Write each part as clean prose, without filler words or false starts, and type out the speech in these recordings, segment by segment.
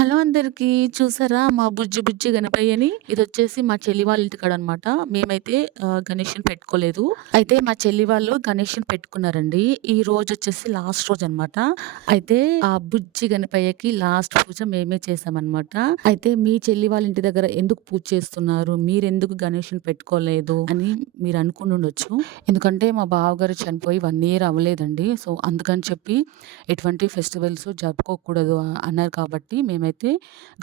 Hello అందరికీ. చూసారా మా బుజ్జి బుజ్జి గణపయ్యని. ఇదొచ్చేసి మా చెల్లి వాళ్ళ ఇంటికాడనమాట. మేమైతే గణేష్‌ని పెట్టుకోలేదు. అయితే మా చెల్లి వాళ్ళు గణేష్‌ని పెట్టుకున్నారండి. ఈ రోజొచ్చేసి లాస్ట్ రోజనమాట. అయితే ఆ బుజ్జి గణపయ్యకి లాస్ట్ పూజ మేమే చేశామనమాట. అయితే మీ చెల్లి వాళ్ళ ఇంటి దగ్గర ఎందుకు పూజ చేస్తున్నారు? మీరెందుకు గణేష్‌ని పెట్టుకోలేదు అని మీరు అనుకునుండొచ్చు. ఎందుకంటే మా బావగారు చనిపోయి 1 ఇయర్ అవ్వలేదండి. సో, అందుకని చెప్పి ఎటువంటి ఫెస్టివల్స్ జరుపుకోకూడదు అన్నారు కాబట్టి మేమైతే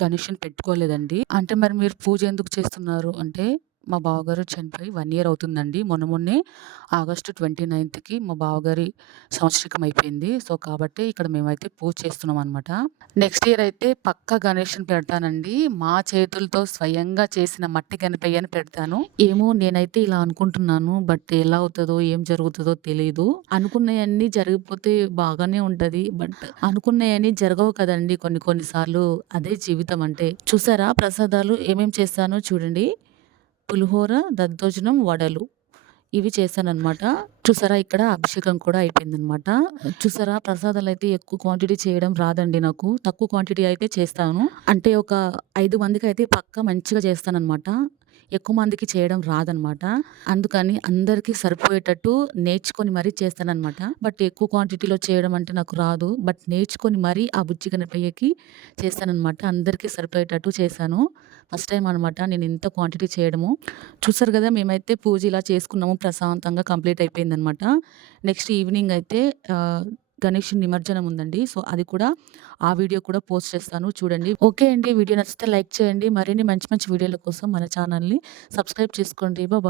గణేష్‌ని పెట్టుకోలేదండి. అంటే మరి మీరు పూజ ఎందుకు చేస్తున్నారు అంటే, మా బావగారు చనిపోయి 1 ఇయర్ అవుతుందండి. మొన్నే ఆగస్టు 29కి మా బావగారి సంవత్సరికం అయిపోయింది. సో, కాబట్టి ఇక్కడ మేమైతే పూజ చేస్తున్నామనమాట. నెక్స్ట్ ఇయర్ అయితే పక్కా గణేష్‌ని పెడతానండి. మా చేతులతో స్వయంగా చేసిన మట్టి గణపయ్యని పెడతాను. ఏమో నేనైతే ఇలా అనుకుంటున్నాను. బట్ ఎలా అవుతదో, ఏం జరుగుతదో తెలీదు. అనుకున్నయన్నీ జరిగిపోతే బాగానే ఉంటది. బట్ అనుకున్నయన్నీ జరగవు కదండీ కొన్ని కొన్ని సార్లు. అదే జీవితం అంటే. చూసారా ప్రసాదాలు ఏమేం చేశానో చూడండి. పులిహోర, దద్దోజనం, వడలు. ఇవి చేశాననమాట. చూసారా ఇక్కడ అభిషేకం కూడా అయిపోయిందనమాట. చూసారా ప్రసాదాలయితే ఎక్కువ క్వాంటిటీ చేయడం రాదండి నాకు. తక్కువ క్వాంటిటీ అయితే చేస్తాను. అంటే ఒక 5 మందికైతే పక్కా మంచిగా చేస్తాననమాట. ఎక్కువ మందికి చేయడం రాదనమాట. అందుకని అందరికి సరిపోయేటట్టు నేర్చుకొని మరీ చేస్తాననమాట. బట్ ఎక్కువ క్వాంటిటీలో చేయడం అంటే నాకు రాదు. బట్ నేర్చుకొని మరీ ఆ బుజ్జి గణపయ్యకి చేశాననమాట. అందరికీ సరిపోయేటట్టు చేశాను. ఫస్ట్ టైమ్ అనమాట నేను ఇంత క్వాంటిటీ చేయడము. చూసారు గదా! మేమైతే పూజ ఇలా చేసుకున్నాము. ప్రశాంతంగా కంప్లీట్ అయిపోయిందనమాట. నెక్స్ట్ ఈవినింగ్ అయితే గణేషుని నిమజ్జనం ఉందండి. సో, అది కూడా ఆ వీడియో కూడా పోస్ట్ చేస్తాను చూడండి. ఓకే అండి. వీడియో నచ్చితే లైక్ చేయండి. మరిన్ని మంచి మంచి వీడియోల కోసం మన ఛానల్‌ని సబ్స్క్రైబ్ చేసుకోండి. బాయ్.